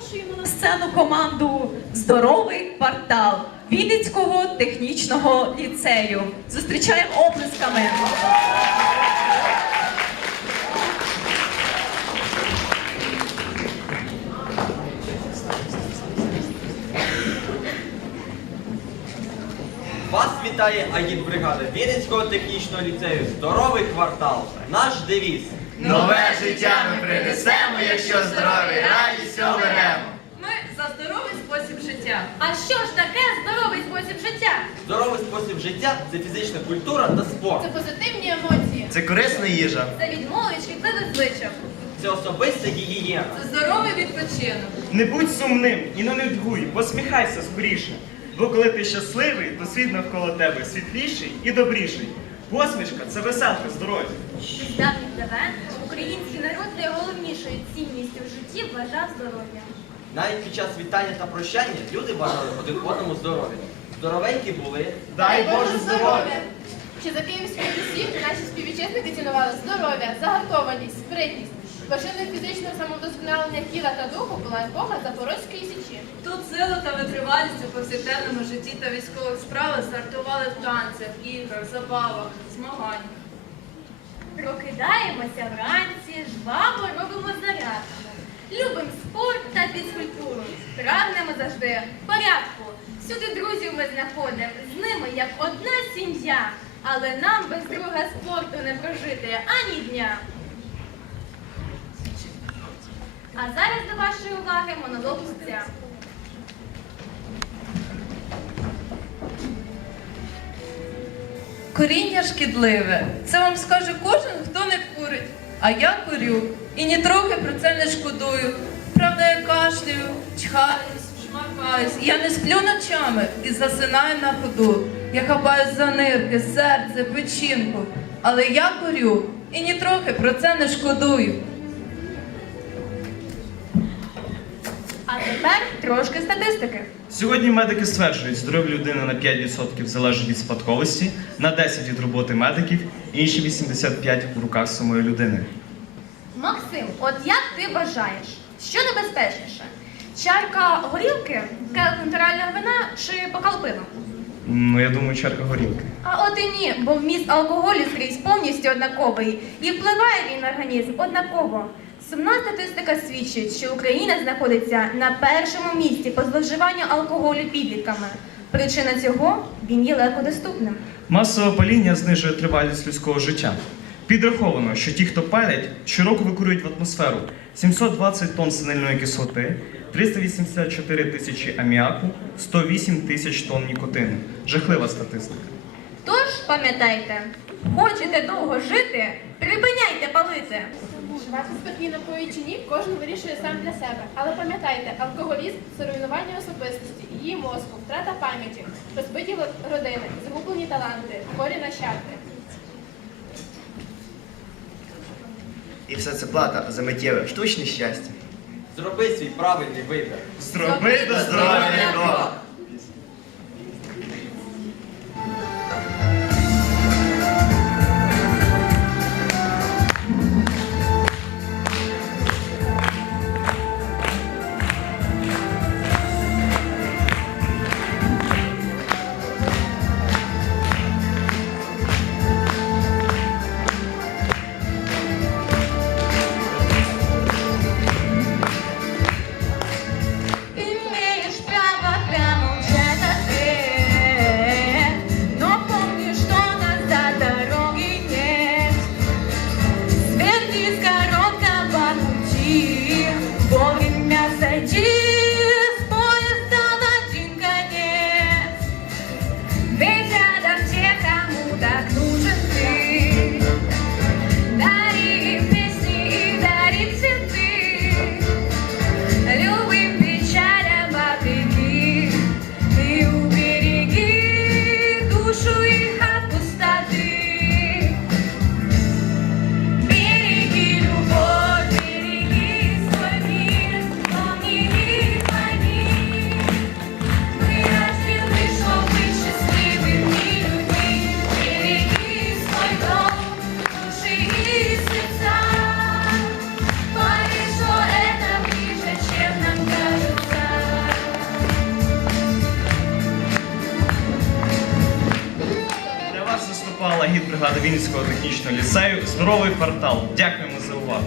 Запрошуємо на сцену команду Здоровий квартал Вінницького технічного ліцею. Зустрічаємо оплесками. Вас вітає агітбригада Вінницького технічного ліцею Здоровий квартал. Наш девіз. Нове життя ми принесемо, якщо здоров'я радість оберемо. Ми за здоровий спосіб життя. А що ж таке здоровий спосіб життя? Здоровий спосіб життя це фізична культура та спорт. Це позитивні емоції. Це корисна їжа. Це відмови від звичок. Це особиста гігієна. Це здоровий відпочинок. Не будь сумним і не нудьгуй, посміхайся скоріше. Бо коли ти щасливий, то світ навколо тебе світліший і добріший. Посмішка це веселка здоров'я. З давніх давен український народ найголовнішою цінністю в житті вважав здоров'я. Навіть під час вітання та прощання люди бажали один одному здоров'я. Здоровенькі були. Дай Боже здоров'я! Ще за київських часів наші співвітчизники цінували здоров'я, загартованість, спритність. Вершиною фізичного самовдосконалення тіла та духу була епоха Запорозької січі. Тут сила та витривалість у повсякденному житті та військових справах стартували в танцях, іграх, забавах, змаганнях. Прокидаємося вранці, жваво робимо зарядку. Любимо спорт та фізкультуру. Прагнемо завжди порядку. Всюди друзів ми знаходимо, з ними як одна сім'я. Але нам без друга спорту не прожити ані дня. А зараз до вашої уваги монолог луця. Коріння шкідливе. Це вам скаже кожен, хто не курить. А я курю і ні трохи про це не шкодую. Правда, я кашлюю, чхаюсь, шмаркаюсь. Я не сплю ночами і засинаю на ходу. Я хапаюсь за нирки, серце, печінку. Але я курю і ні трохи про це не шкодую. Тепер трошки статистики. Сьогодні медики стверджують, здоров'я людини на 5% залежить від спадковості, на 10% від роботи медиків, інші 85% у руках самої людини. Максим, от як ти вважаєш, що небезпечніше? Чарка горілки, келих натурального вина чи бокал пива? Ну, я думаю, чарка горілки. А от і ні, бо вміст алкоголю скрізь повністю однаковий і впливає він на організм однаково. Сумна статистика свідчить, що Україна знаходиться на першому місці по зловживанню алкоголю підлітками. Причина цього він є легкодоступним. Масове паління знижує тривалість людського життя. Підраховано, що ті, хто палять, щороку викурюють в атмосферу 720 тонн синильної кислоти, 384 тисячі аміаку, 108 тисяч тонн нікотину. Жахлива статистика. Тож пам'ятайте, хочете довго жити, припиняйте палити. Вживати спиртні напої чи ні, кожен вирішує сам для себе. Але пам'ятайте, алкоголізм це руйнування особистості, її мозку, втрата пам'яті, розбиті родини, загублені таланти, хворі нащадки. І все це плата за миттєве штучне щастя. Зроби свій правильний вибір. Зроби до здоров'я гід бригади Вінницького технічного ліцею Здоровий квартал. Дякуємо за увагу.